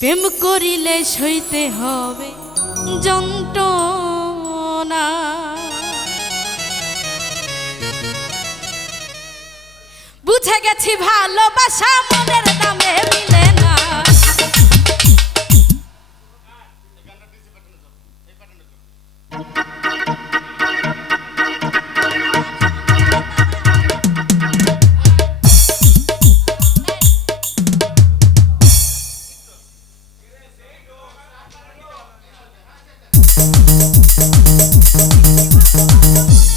প্রেম করিলে সইতে হবে যন্ত্রণা। বুঝে গেছি ভালোবাসা মনের দামে Thank you.